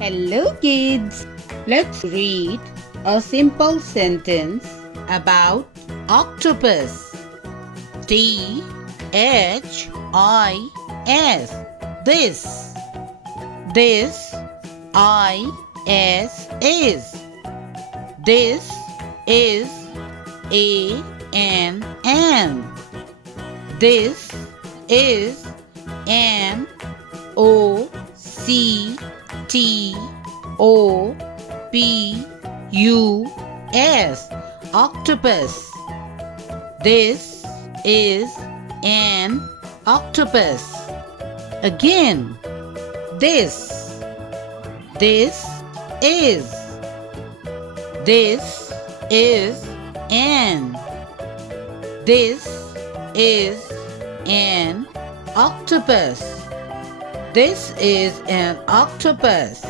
Hello kids! Let's read a simple sentence about octopus. T-H-I-S. This. This. I-S is. This is A-N-N. This is N-O-C-T-O-P-U-S. Octopus. This is an octopus. Again. This. This is. This is an. This is an octopus. This is an octopus.